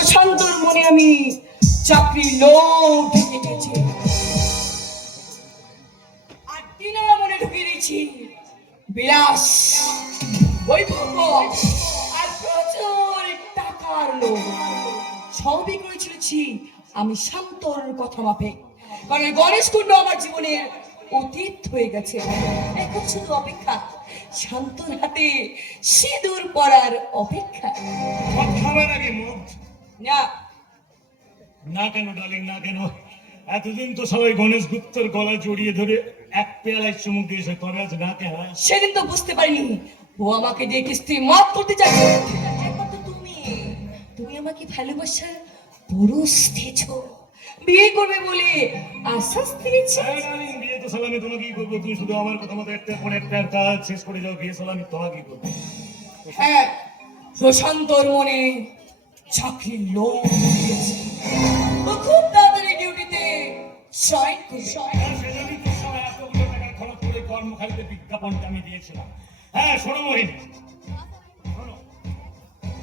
প্রশান্তর মনে আমি চাকরি লোভ ঢুকে গেছে, আর টিনার মনে ঢুকে দিয়েছি বিলাস, বৈভব আর প্রচুর টাকার লোভ। সবই করে চলেছি আমি শান্তর কথা মাপে, কারণ গণেশ কুণ্ড আমার জীবনের অতীত হয়ে গেছে। এখন শুধু অপেক্ষা শান্তর হাতে সিঁদুর পরার অপেক্ষা। না না কেন ডার্লিং, না কেন? এতদিন তো সবাই গণেশ গুপ্তর গলা জড়িয়ে ধরে এক পেয়ালায় চুমুক দিয়েছে, তবে আজ না কেন? সেদিন তো বুঝতে পারিনি ও আমাকে দিয়ে কিস্তি মাফ করতে চাইছে। একমাত্র তুমি তুমি আমাকে ভালোবাসার পুরুষ দিয়েছ, বিয়ে করবে বলে আশ্বাস দিয়েছে। ডার্লিং, বিয়ে তো সালামি তোমাকেই করবো, তুমি শুধু আমার কথা মতো একটা পরে একটা কাজ শেষ করে যাও, বিয়ে সালামি তোমাকেই করবো। হ্যাঁ, প্রশান্তর মনে চাকরির লোভ দিয়েছে, ও খুব তাড়াতাড়ি ডিউটিতে জয়েন করবে। কর্মখালিতে বিজ্ঞাপনটা আমি দিয়েছিলাম। হ্যাঁ শোনো মহিন, শোনো,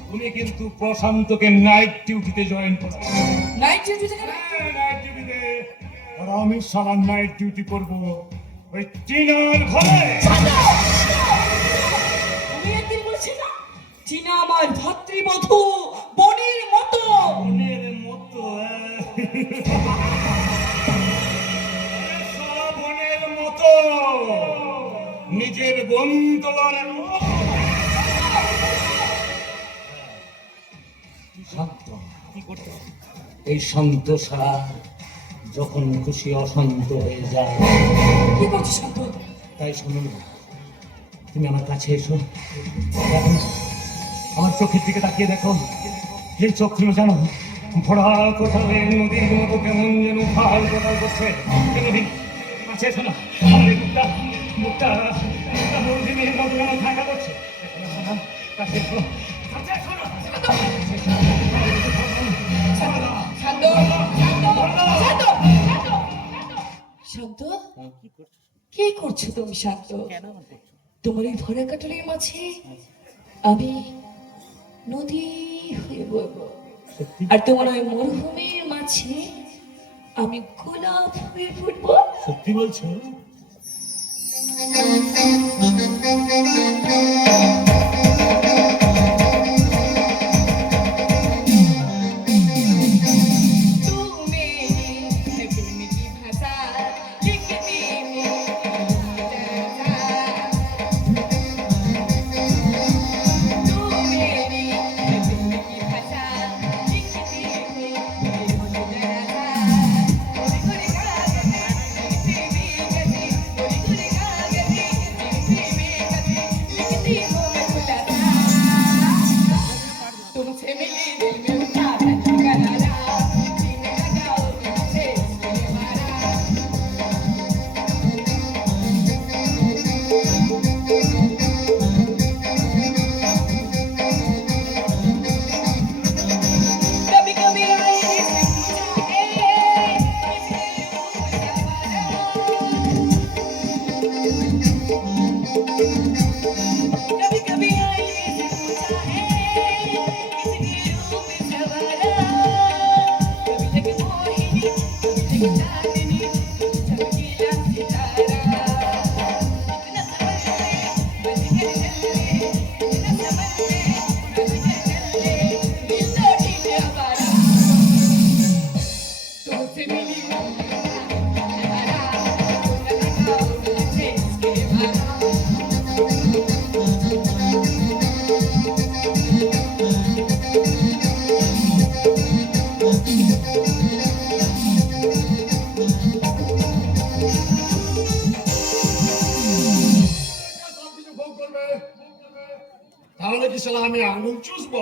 তুমি কিন্তু প্রশান্তকে নাইট ডিউটিতে জয়েন করো। নাইট ডিউটিতে? নাইট ডিউটিতে। আর আমি সারা নাইট ডিউটি করবো ওই টিনার ঘরে। তুমি একদিন বলছি না টিনা আমার ভাতৃবধূ, বোনের মতো। বোনের মতো? বোনের মতো নিজের বোন তো শান্ত। এই শান্ত সারা যখন খুশি অশান্ত হয়ে যায়। কি করছিস শান্ত? তাই শুনুন, তুমি আমার কাছে এসো, দেখো আমার চোখের দিকে তাকিয়ে দেখো। এই চোখ তুমি জানো ভরা কোথাও নদীর মতো কেমন যেন ফাল কোথাও করছে। কাছে এসো না, আমার এই মুখটা মুখটা মুখটা মন্দিরের মতো যেন থাকা করছে। কাছে এসো, কাছে এসো না। শান্ত, শান্ত, কি করছো তুমি শান্ত? তোমার এই ভরা কাটলের মাঝে আমি নদী হয়ে বইবো, আর তোমার ওই মরুভূমির মাঝে আমি গোলাপ হয়ে ফুটবো। সত্যি বলছো? তাহলে কি সালা আমি আঙুল চুষবো?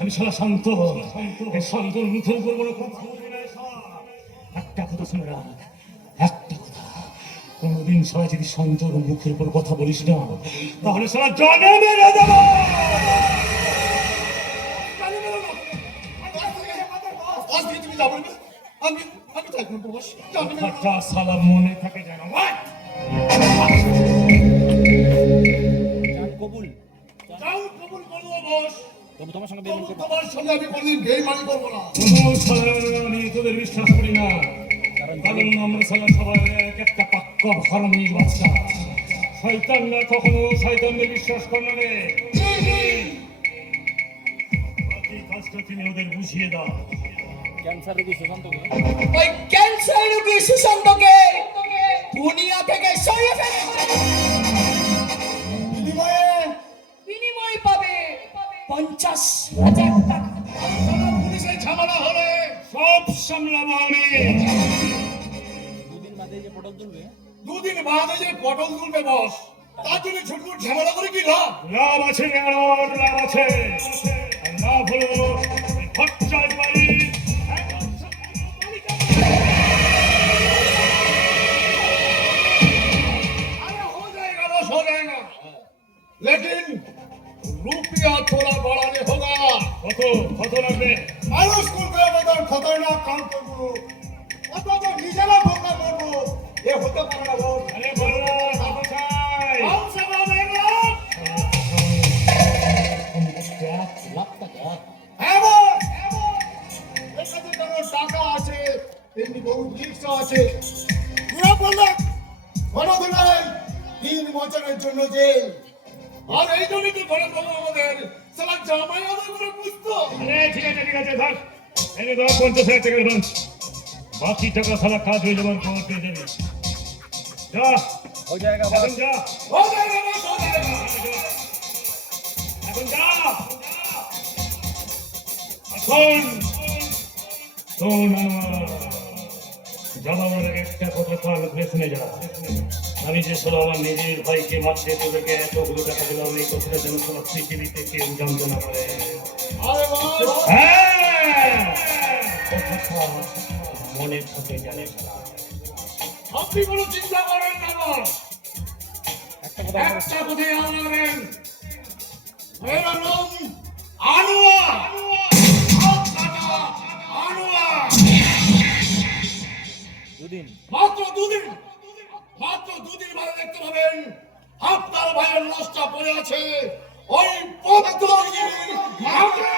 আমি সালা শান্ত, শান্ত মুখের উপর কোনো কথা বলবি না। একটা কথা শুনে রাখ, একটা কথা, কোনোদিন সারা যদি শান্তর মুখের উপর কথা বলিস না, তাহলে সারা জনে মেরে দেবো। সালা মনে থাকে যেন কবুল। তোমার সঙ্গে তবু তোমার সঙ্গে আমি কোনদিন বেইমানি করবো না। কোনো সালা আমি তোদের বিশ্বাস করি না, কারণ আমরা সালা সবাই এক একটা পাক্ক হারামির বাচ্চা। শয়তানরা কখনো শয়তানদের বিশ্বাস করে না রে। বাকি কাজটা তুমি ওদের বুঝিয়ে দাও। ক্যান্সার রোগী সুশান্তকে ওই ক্যান্সার রোগী সুশান্তকে দুনিয়া থেকে সরিয়ে ফেলে। বিনিময়ে বিনিময় পাবে 50,000 টাকা। থানা পুলিশের ঝামেলা হলে সব সামলাবো আমি। দুদিন বাদে যে পটল তুলবে দুদিন বাদে যে পটল তুলবে বস, তার জন্য ছুটমুট ঝামেলা করে কি লাভ? লাভ আছে, লাভ আছে। আর লাভ হলো ওই খরচার বাড়ির একজন মালিকা। अरे हो जाएगा बस, हो जाएगा, लेकिन रुपया थोड़ा बढ़ाने होगा। কত কত লাগবে? আরো স্কুল করে বেতন খতরনাক কাম করবো, অথচ নিজেরা ভোগা করবো, এ হতে পারে না বস। আরে বলো কত চাই? কম সে কম 1 লাখ। 1 লাখ টাকা হ্যাঁ বস, এখানে কোনো টাকা আছে, তেমনি বহু রিক্সা আছে। পুরো বললাম গণধোলাই 3 বছরের জন্য জেল। আর এই জন্যই তো ঘরে বলো আমাদের সালা জামাই আদর করে বুঝতো। আরে ঠিক আছে ধর, এনে ধর 50,000 টাকা অ্যাডভান্স। বাকি টাকা সালা কাজ হয়ে যাবার পর পেয়ে যাবি। যা हो जाएगा এখন बस যা, हो जाएगा बस, हो जाएगा। এখন যা। এখন শোন আমার যাবার আগে একটা কথা কান খুলে শুনে যা। আমি যে শোনো আমার নিজের ভাইকে মারতে তোদেরকে এতগুলো টাকা দিলাম, এই কথাটা যেন তোমার পৃথিবীতে কেউ জানতে না পারে। আরে বস, হ্যাঁ, কথাটা মনে থাকে জানিস না। আপনি কোনো চিন্তা করেন না বস। একটা কথা বলো। একটা কথাই আনবেন, মেরা নাম আনোয়ার। হাত কাটা আনোয়ার। দুদিন মাত্র দুদিন বাদে দেখতে পাবেন আপনার ভাইয়ের লাশটা পড়ে আছে ওই পদ্মগিরির ঘাটে।